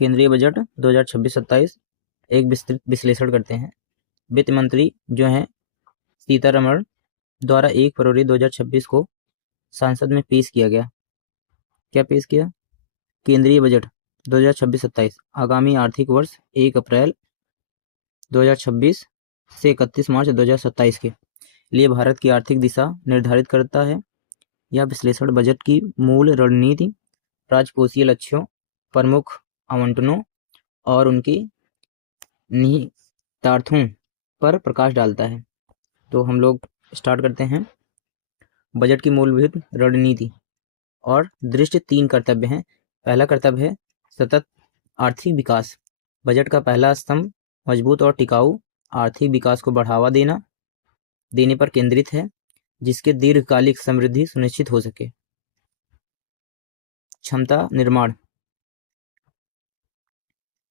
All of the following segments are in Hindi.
केंद्रीय बजट 2026-27 एक विस्तृत विश्लेषण करते हैं। वित्त मंत्री जो हैं सीतारमण द्वारा 1 फरवरी 2026 को संसद में पेश किया गया। क्या पेश किया? केंद्रीय बजट 2026-27 आगामी आर्थिक वर्ष 1 अप्रैल 2026 से 31 मार्च 2027 के लिए भारत की आर्थिक दिशा निर्धारित करता है। यह विश्लेषण बजट की मूल रणनीति, राजकोषीय लक्ष्यों, प्रमुख आवंटनों और उनके निहितार्थों पर प्रकाश डालता है। तो हम लोग स्टार्ट करते हैं। बजट की मूलभूत रणनीति और दृष्टि 3 कर्तव्य हैं। पहला कर्तव्य है सतत आर्थिक विकास। बजट का पहला स्तंभ मजबूत और टिकाऊ आर्थिक विकास को बढ़ावा देने पर केंद्रित है, जिसके दीर्घकालिक समृद्धि सुनिश्चित हो सके। क्षमता निर्माण।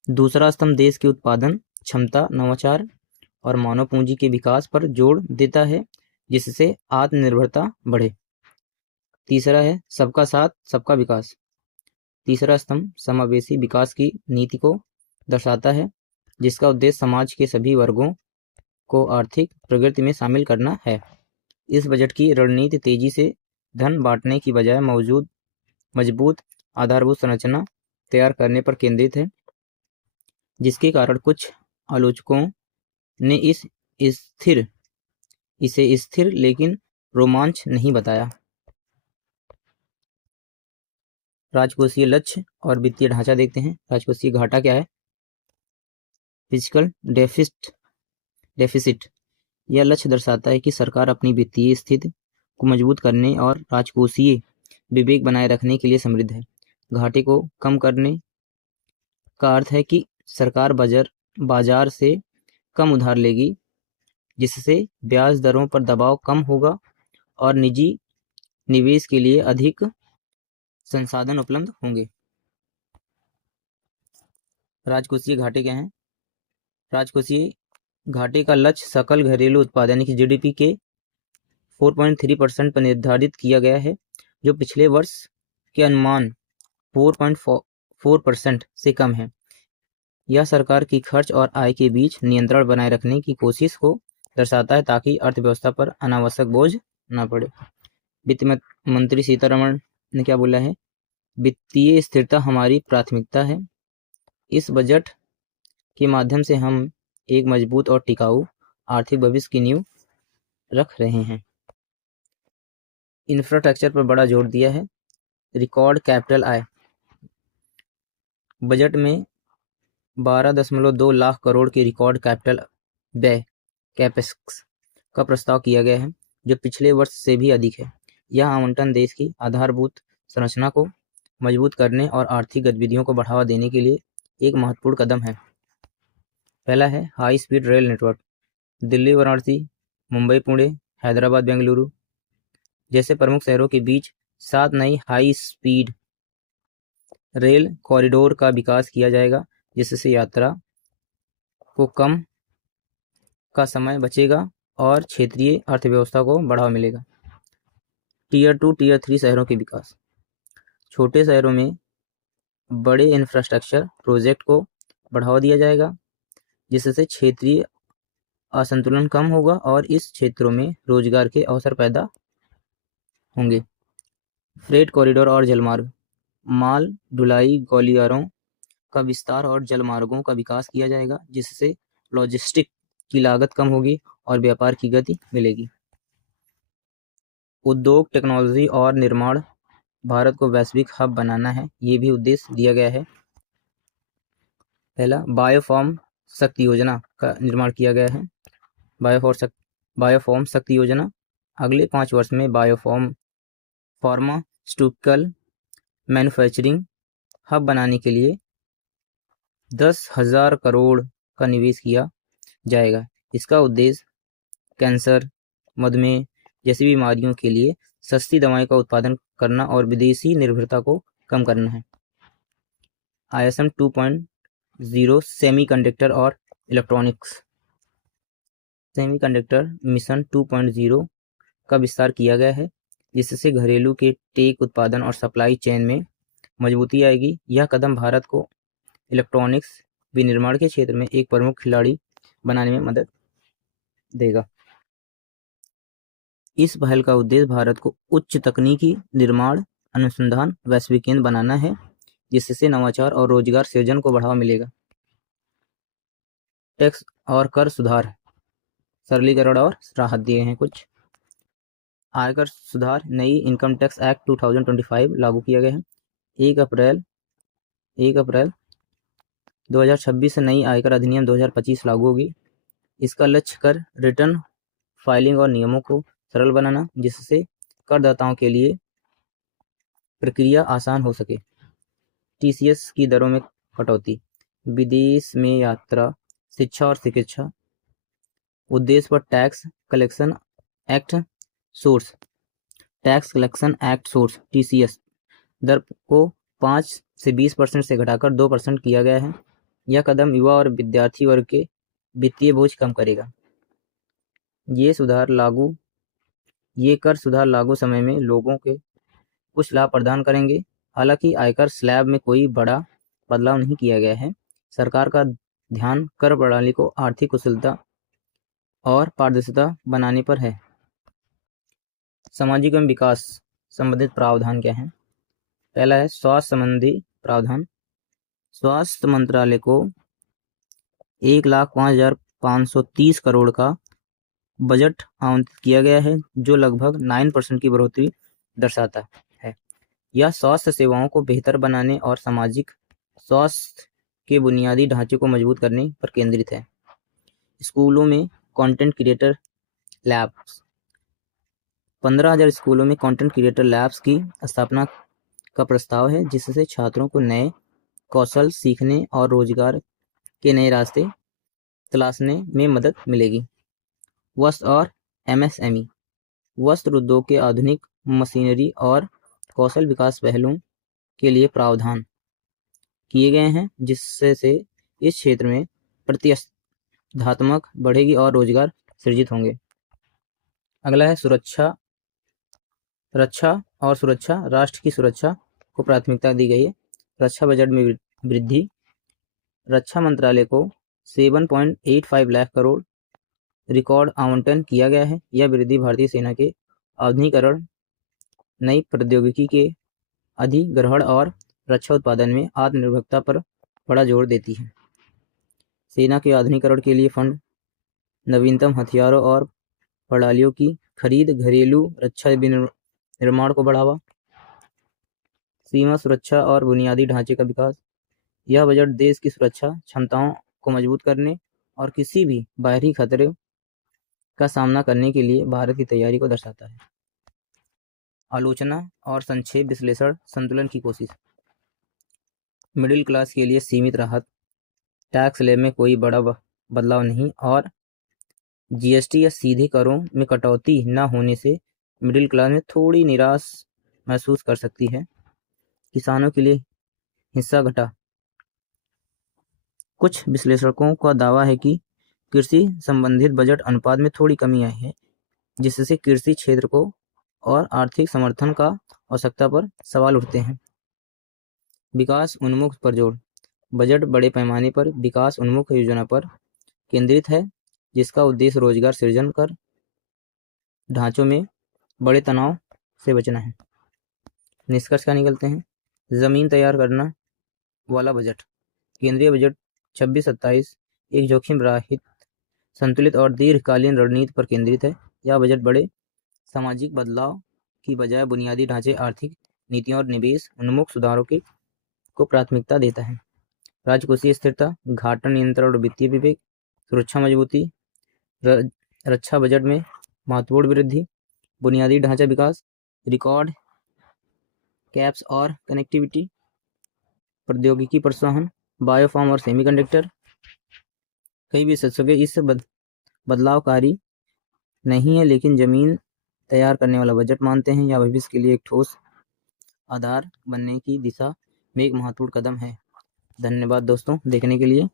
दूसरा स्तंभ देश की उत्पादन क्षमता, नवाचार और मानव पूंजी के विकास पर जोर देता है, जिससे आत्मनिर्भरता बढ़े। तीसरा है सबका साथ सबका विकास। तीसरा स्तंभ समावेशी विकास की नीति को दर्शाता है, जिसका उद्देश्य समाज के सभी वर्गों को आर्थिक प्रगति में शामिल करना है। इस बजट की रणनीति तेजी से धन बांटने की बजाय मजबूत आधारभूत संरचना तैयार करने पर केंद्रित है, जिसके कारण कुछ आलोचकों ने इसे स्थिर लेकिन रोमांच नहीं बताया। राजकोषीय लक्ष्य और वित्तीय ढांचा देखते हैं। राजकोषीय घाटा क्या है? Physical deficit. यह लक्ष्य दर्शाता है कि सरकार अपनी वित्तीय स्थिति को मजबूत करने और राजकोषीय विवेक बनाए रखने के लिए समृद्ध है। घाटे को कम करने का अर्थ है कि सरकार बाजार से कम उधार लेगी, जिससे ब्याज दरों पर दबाव कम होगा और निजी निवेश के लिए अधिक संसाधन उपलब्ध होंगे। राजकोषीय घाटे क्या हैं? राजकोषीय घाटे का लक्ष्य सकल घरेलू उत्पाद यानी कि जीडीपी के 4.3% पर निर्धारित किया गया है, जो पिछले वर्ष के अनुमान 4.4% से कम है। यह सरकार की खर्च और आय के बीच नियंत्रण बनाए रखने की कोशिश को दर्शाता है, ताकि अर्थव्यवस्था पर अनावश्यक बोझ न पड़े। वित्त मंत्री सीतारमण ने क्या बोला है? वित्तीय स्थिरता हमारी प्राथमिकता है। इस बजट के माध्यम से हम एक मजबूत और टिकाऊ आर्थिक भविष्य की नींव रख रहे हैं। इंफ्रास्ट्रक्चर पर बड़ा जोर दिया है। रिकॉर्ड कैपिटल आय। बजट में 12.2 लाख करोड़ के रिकॉर्ड कैपिटल व्यय कैपेक्स का प्रस्ताव किया गया है, जो पिछले वर्ष से भी अधिक है। यह आवंटन देश की आधारभूत संरचना को मजबूत करने और आर्थिक गतिविधियों को बढ़ावा देने के लिए एक महत्वपूर्ण कदम है। पहला है high speed rail network. Delhi Varanasi, Mumbai Pune, Hyderabad Bengaluru जैसे प्रमुख शहरों के बीच 7 नई हाई स्पीड रेल कॉरिडोर का विकास किया जाएगा, जिससे यात्रा को कम का समय बचेगा और क्षेत्रीय अर्थव्यवस्था को बढ़ावा मिलेगा। टीयर 2, टीयर 3 शहरों के विकास। छोटे शहरों में बड़े इंफ्रास्ट्रक्चर प्रोजेक्ट को बढ़ावा दिया जाएगा, जिससे क्षेत्रीय असंतुलन कम होगा और इस क्षेत्रों में रोजगार के अवसर पैदा होंगे। फ्रेट कॉरिडोर और जलमार्ग। माल ढुलाई गलियारों का विस्तार और जलमार्गों का विकास किया जाएगा, जिससे लॉजिस्टिक की लागत कम होगी और व्यापार की गति मिलेगी। उद्योग, टेक्नोलॉजी और निर्माण। भारत को वैश्विक हब बनाना है, ये भी उद्देश्य दिया गया है। पहला बायोफॉर्म शक्ति योजना का निर्माण किया गया है। बायोफॉर्म शक्ति योजना अगले 5 वर्ष में फार्मास्यूटिकल मैन्युफैक्चरिंग हब बनाने के लिए 10,000 करोड़ का निवेश किया जाएगा। इसका उद्देश्य कैंसर, मधुमेह जैसी बीमारियों के लिए सस्ती दवाएं का उत्पादन करना और विदेशी निर्भरता को कम करना है। ISM 2.0 सेमीकंडक्टर और इलेक्ट्रॉनिक्स। सेमीकंडक्टर मिशन 2.0 का विस्तार किया गया है, जिससे घरेलू के टेक उत्पादन और सप्लाई चेन में मजबूती आएगी। यह कदम भारत को इलेक्ट्रॉनिक्स विनिर्माण के क्षेत्र में एक प्रमुख खिलाड़ी बनाने में मदद देगा। इस पहल का उद्देश्य भारत को उच्च तकनीकी निर्माण अनुसंधान वैश्विक केंद्र बनाना है, जिससे नवाचार और रोजगार सृजन को बढ़ावा मिलेगा। टैक्स और कर सुधार, सरलीकरण और राहत दिए हैं कुछ। आयकर सुधार, नई इनकम टैक्स एक्ट 2025 लागू किया गया है। 1 अप्रैल 2026 से नई आयकर अधिनियम 2025 लागू होगी। इसका लक्ष्य कर रिटर्न फाइलिंग और नियमों को सरल बनाना, जिससे करदाताओं के लिए प्रक्रिया आसान हो सके। टीसीएस की दरों में कटौती, विदेश में यात्रा, शिक्षा और चिकित्सा उद्देश्य पर tax collection act source TCS दर को 5 से 20% से घटाकर 2% किया गया है। यह कदम युवा और विद्यार्थी वर्ग के वित्तीय बोझ कम करेगा। ये कर सुधार लागू समय में लोगों के कुछ लाभ प्रदान करेंगे। हालांकि आयकर स्लैब में कोई बड़ा बदलाव नहीं किया गया है। सरकार का ध्यान कर प्रणाली को आर्थिक कुशलता और पारदर्शिता बनाने पर है। सामाजिक एवं विकास संबंधित प्रावधान क्या है? पहला है स्वास्थ्य संबंधी प्रावधान। स्वास्थ्य मंत्रालय को 1,05,530 करोड़ का बजट आवंटित किया गया है, जो लगभग 9% की बढ़ोतरी दर्शाता है। यह स्वास्थ्य सेवाओं को बेहतर बनाने और सामाजिक स्वास्थ्य के बुनियादी ढांचे को मजबूत करने पर केंद्रित है। स्कूलों में कंटेंट क्रिएटर लैब्स, 15,000 स्कूलों में कंटेंट क्रिएटर लैब्स की स्थापना का प्रस्ताव है, जिससे छात्रों को नए कौशल सीखने और रोजगार के नए रास्ते तलाशने में मदद मिलेगी। वस्त्र और एमएसएमई, वस्त्र उद्योग के आधुनिक मशीनरी और कौशल विकास पहलों के लिए प्रावधान किए गए हैं, जिससे इस क्षेत्र में प्रतिस्पर्धात्मक बढ़ेगी और रोजगार सृजित होंगे। अगला है रक्षा और सुरक्षा। राष्ट्र की सुरक्षा को प्राथमिकता दी गई है। रक्षा बजट में वृद्धि, रक्षा मंत्रालय को 7.85 लाख करोड़ रिकॉर्ड आवंटन किया गया है। यह वृद्धि भारतीय सेना के आधुनिकीकरण, नई प्रौद्योगिकी के अधिग्रहण और रक्षा उत्पादन में आत्मनिर्भरता पर बड़ा जोर देती है। सेना के आधुनिकीकरण के लिए फंड, नवीनतम हथियारों और प्रणालियों की खरीद, घरेलू रक्षा निर्माण को बढ़ावा, सीमा सुरक्षा और बुनियादी ढांचे का विकास। यह बजट देश की सुरक्षा क्षमताओं को मजबूत करने और किसी भी बाहरी खतरे का सामना करने के लिए भारत की तैयारी को दर्शाता है। आलोचना और संक्षेप विश्लेषण, संतुलन की कोशिश। मिडिल क्लास के लिए सीमित राहत, टैक्स स्लैब में कोई बड़ा बदलाव नहीं और जीएसटी या सीधे करों में कटौती न होने से मिडिल क्लास में थोड़ी निराश महसूस कर सकती है। किसानों के लिए हिस्सा घटा। कुछ विश्लेषकों का दावा है कि कृषि संबंधित बजट अनुपात में थोड़ी कमी आई है, जिससे कृषि क्षेत्र को और आर्थिक समर्थन का आवश्यकता पर सवाल उठते हैं। विकास उन्मुख पर जोर। बजट बड़े पैमाने पर विकास उन्मुख योजना पर केंद्रित है, जिसका उद्देश्य रोजगार सृजन कर ढांचों में बड़े तनाव से बचना है। निष्कर्ष क्या निकलते हैं? जमीन तैयार करना वाला बजट। केंद्रीय बजट 26-27 एक जोखिम रहित, संतुलित और दीर्घकालीन रणनीति पर केंद्रित है। यह बजट बड़े सामाजिक बदलाव की बजाय बुनियादी ढांचे, आर्थिक नीतियों और निवेश उन्मुख सुधारों को प्राथमिकता देता है। राजकोषीय स्थिरता, घाटा नियंत्रण और वित्तीय विवेक, सुरक्षा मजबूती, रक्षा बजट में महत्वपूर्ण वृद्धि, बुनियादी ढांचा विकास, रिकॉर्ड कैप्स और कनेक्टिविटी, प्रौद्योगिकी प्रोत्साहन, बायोफार्म और सेमीकंडक्टर। कई विशेषज्ञ इस बदलावकारी नहीं है, लेकिन जमीन तैयार करने वाला बजट मानते हैं या भविष्य के लिए एक ठोस आधार बनने की दिशा में एक महत्वपूर्ण कदम है। धन्यवाद दोस्तों देखने के लिए।